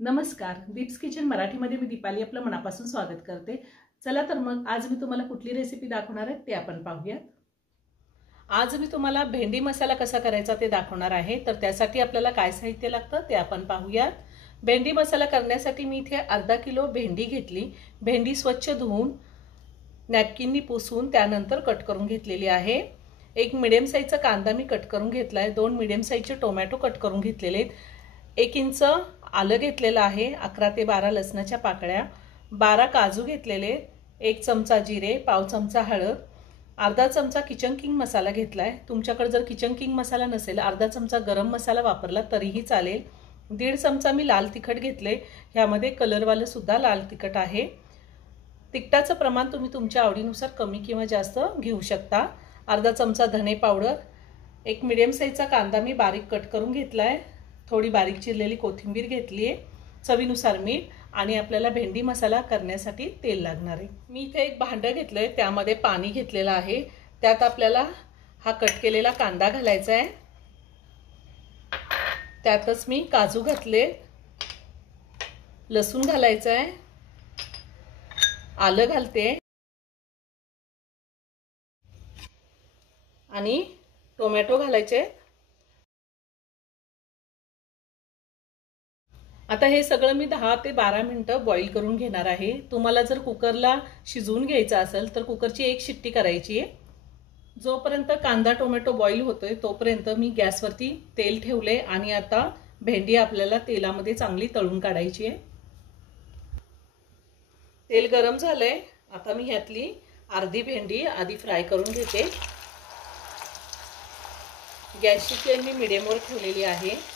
नमस्कार, दीप्स किचन मराठीमध्ये मी दीपाली आपलं मनापासून स्वागत करते। चला तर मग आज मी तुम्हाला कुठली रेसिपी दाखवणार आहे ते आपण पाहूया। आज मी तुम्हाला भेंडी मसाला कसा करायचा ते दाखवणार आहे। तर त्यासाठी आपल्याला काय साहित्य लागतं ते आपण पाहूया। भेंडी मसाला करण्यासाठी मी इथे अर्धा किलो भेंडी घेतली। भेंडी स्वच्छ धुवून नॅपकिननी पुसून त्यानंतर कट करून घेतलेली आहे। एक मीडियम साईजचा कांदा मी कट करून घेतलाय। 2 मीडियम साईजचे टोमॅटो कट करून घेतलेले आहेत। 1 इंच आलं घेतलेलं आहे। 11 ते 12 लसणाच्या पाकळ्या, 12 काजू घेतलेले, 1 चमचा जिरे, पाव चमचा हळद, अर्धा चमचा किचन किंग मसाला घेतलाय। तुमच्याकडे जर किचन किंग मसाला नसेल अर्धा चमचा गरम मसाला वापरला तरीही चालेल। 1.5 चमचा मी लाल तिखट घेतले। ह्यामध्ये कलरवालं सुद्धा लाल तिखट आहे। तिखटाचं प्रमाण तुम्ही तुमच्या आवडीनुसार कमी किंवा जास्त घेऊ शकता। अर्धा चमचा धने पावडर, 1 मीडियम साईजचा कांदा मी बारीक कट करून घेतलाय। थोडी बारीक चिरलेली कोथिंबीर घेतली आहे, चवीनुसार मीठ आणि आपल्याला भेंडी मसाला करण्यासाठी तेल लागणार आहे। मी इथे एक भांडं घेतलंय, त्यामध्ये पाणी घेतलेलं आहे। त्यात आपल्याला हा कट केलेला कांदा घालायचा आहे। त्यातच मी काजू घातले, लसूण घालायचा आहे, आलं घालते आणि टोमॅटो घालायचे। आता हे सगळं मी 10 ते 12 मिनिटं बॉईल करून घेणार आहे। तुम्हाला जर कुकरला शिजवून घ्यायचं असेल तर कुकरची 1 शिट्टी करायची आहे। जोपर्यंत कांदा टोमॅटो बॉईल होतोय तोपर्यंत मी गॅसवरती तेल ठेवले आणि आता भेंडी आपल्याला तेलामध्ये चांगली तळून काढायची आहे। तेल गरम झालंय, आता मी ह्यातली अर्धी भेंडी आधी फ्राय करून घेते। गॅसची फ्लेम मी मीडियमवर ठेवलेली आहे।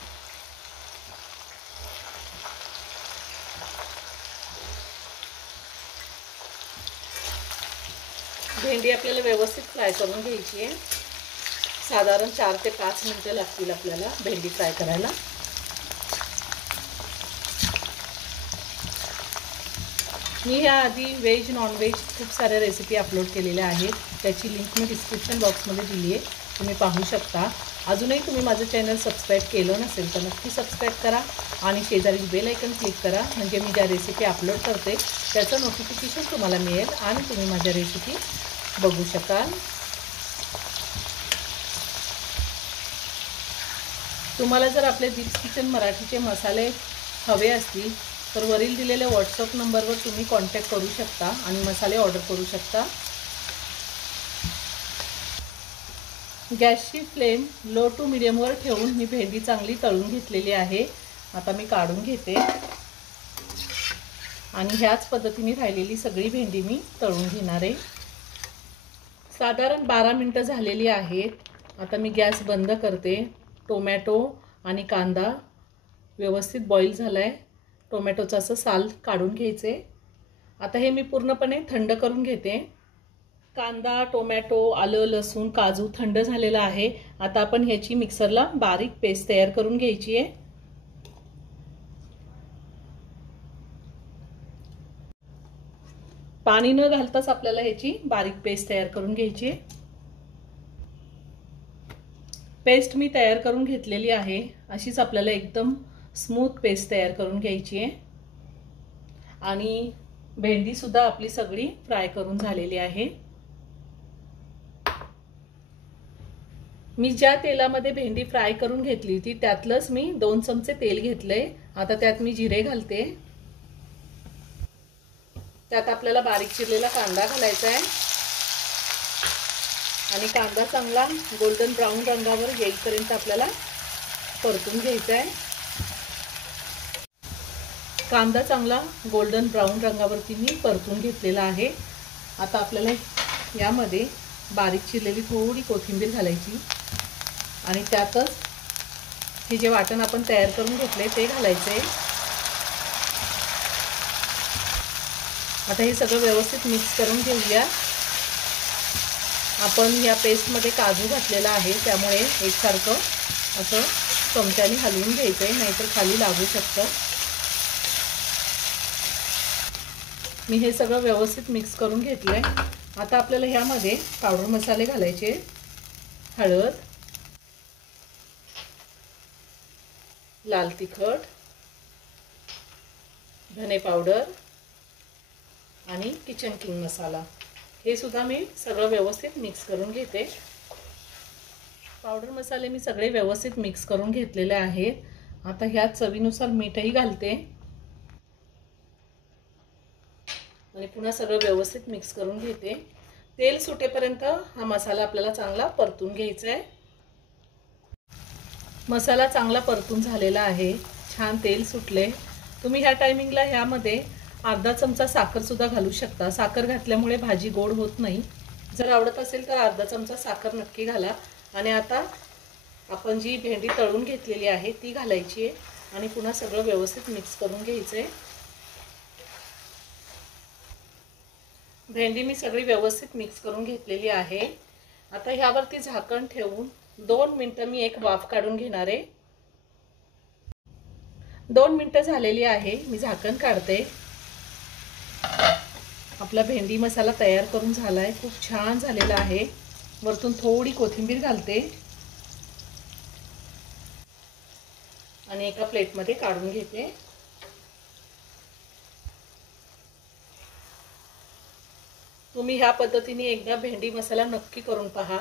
भेंडी आपल्याला व्यवस्थित फ्राय करून घ्यायची आहे। साधारण 4 ते 5 मिनिटं लागतील आपल्याला भेंडी फ्राय करायला। मी याआधी व्हेज नॉन व्हेज खूप साऱ्या रेसिपी अपलोड केलेल्या आहेत, त्याची लिंक मी डिस्क्रिप्शन बॉक्समध्ये दिली आहे, तुम्ही पाहू शकता। अजूनही तुम्ही माझं चॅनल सबस्क्राईब केलं नसेल तर नक्की सबस्क्राईब करा आणि शेजारी बेल आयकॉन क्लिक करा, म्हणजे मी ज्या रेसिपी अपलोड करते त्याचं नोटिफिकेशन तुम्हाला मिळेल आणि तुम्ही माझ्या रेसिपी बघू शकाल। तुम्हाला जर आपले दीप्स किचन मराठीचे मसाले हवे असतील तर वरील दिलेल्या व्हॉट्सअप नंबरवर तुम्ही कॉन्टॅक्ट करू शकता आणि मसाले ऑर्डर करू शकता। गॅसची फ्लेम लो टू मीडियमवर ठेवून मी भेंडी चांगली तळून घेतलेली आहे। आता मी काढून घेते आणि ह्याच पद्धतीने राहिलेली सगळी भेंडी मी तळून घेणार आहे। साधारण 12 मिनिटं झालेली आहेत। आता मी गॅस बंद करते। टोमॅटो आणि कांदा व्यवस्थित बॉईल झालाय। टोमॅटोचं असं साल काढून घ्यायचे। आता हे मी पूर्णपणे थंड करून घेते। कांदा टोमॅटो आलं लसूण काजू थंड झालेलं आहे। आता आपण ह्याची मिक्सरला बारीक पेस्ट तयार करून घ्यायची आहे। पाणी न घालताच आपल्याला ह्याची बारीक पेस्ट तयार करून घ्यायची आहे। पेस्ट मी तयार करून घेतलेली आहे। अशीच आपल्याला एकदम स्मूथ पेस्ट तयार करून घ्यायची आहे। आणि भेंडी सुद्धा आपली सगळी फ्राय करून झालेली आहे। मी ज्या तेलामध्ये भेंडी फ्राय करून घेतली होती त्यातलंच मी 2 चमचे तेल घेतले। आता त्यात मी जिरे घालते। त्यात आपल्याला बारीक चिरलेला कांदा घालायचा आहे आणि कांदा चांगला गोल्डन ब्राऊन रंगावर येईपर्यंत आपल्याला परतून घ्यायचा आहे। कांदा चांगला गोल्डन ब्राऊन रंगावरती मी परतून घेतलेला आहे। आता आपल्याला यामध्ये बारीक चिरलेली थोडी कोथिंबीर घालायची आणि त्यातच हे जे वाटण आपण तयार करून घेतले ते घालायचे। आता हे सगळं व्यवस्थित मिक्स करून घेऊया। आपण या पेस्टमध्ये काजू घातलेला आहे त्यामुळे एकसारखं असं चमच्याने हलवून घ्यायचं आहे, नाहीतर खाली लागू शकतं। मी हे सगळं व्यवस्थित मिक्स करून घेतलंय। आता आपल्याला ह्यामध्ये पावडर मसाले घालायचे। हळद, लाल तिखट, धने पावडर आणि किचन किंग मसाला हे सुद्धा मी सगळं व्यवस्थित मिक्स करून घेते। पावडर मसाले मी सगळे व्यवस्थित मिक्स करून घेतलेले आहेत। आता ह्यात चवीनुसार मीठही घालते आणि पुन्हा सगळं व्यवस्थित मिक्स करून घेते। तेल सुटेपर्यंत हा मसाला आपल्याला चांगला परतून घ्यायचा आहे। मसाला चांगला परतून झालेला आहे, छान तेल सुटले। तुम्ही ह्या टायमिंगला ह्यामध्ये अर्धा चमचा साखर सुद्धा घालू शकता। साखर घातल्यामुळे भाजी गोड होत नाही। जर आवडत असेल तर अर्धा चमचा साखर नक्की घाला। आणि आता आपण जी भेंडी तळून घेतलेली आहे ती घालायची आहे आणि पुन्हा सगळं व्यवस्थित मिक्स करून घ्यायचंय। भेंडी मी सगळी व्यवस्थित मिक्स करून घेतलेली आहे। आता ह्यावरती झाकण ठेवून 2 मिनिटं मी एक वाफ काढून घेणार आहे। 2 मिनिटं झालेली आहे, मी झाकण काढते। आपला भेंडी मसाला तयार करून झालाय, खूप छान झालेला आहे। वरतून थोडी कोथिंबीर घालते आणि एका प्लेटमध्ये काढून घेते। तुम्ही ह्या पद्धतीने एकदा भेंडी मसाला नक्की करून पहा,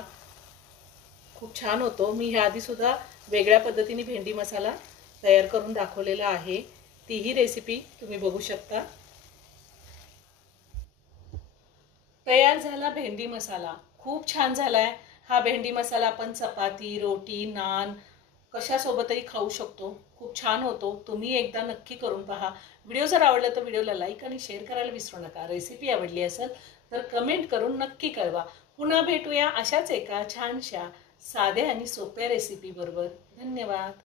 खूप छान होतो। मी ह्या आधी सुद्धा वेगळ्या पद्धतीने भेंडी मसाला तयार करून दाखवलेला आहे, तीही रेसिपी तुम्ही बघू शकता। तयार झाला भेंडी मसाला, खूप छान झालाय। हा भेंडी मसाला आपण चपाती, रोटी, नान कशासोबतही खाऊ शकतो, खूप छान होतो। तुम्ही एकदा नक्की करून पहा। व्हिडिओ जर आवडला तर व्हिडिओला लाईक आणि शेअर करायला विसरू नका। रेसिपी आवडली असेल तर कमेंट करून नक्की कळवा। पुन्हा भेटूया अशाच एका छानशा साध्या आणि सोप्या रेसिपी बरोबर। धन्यवाद।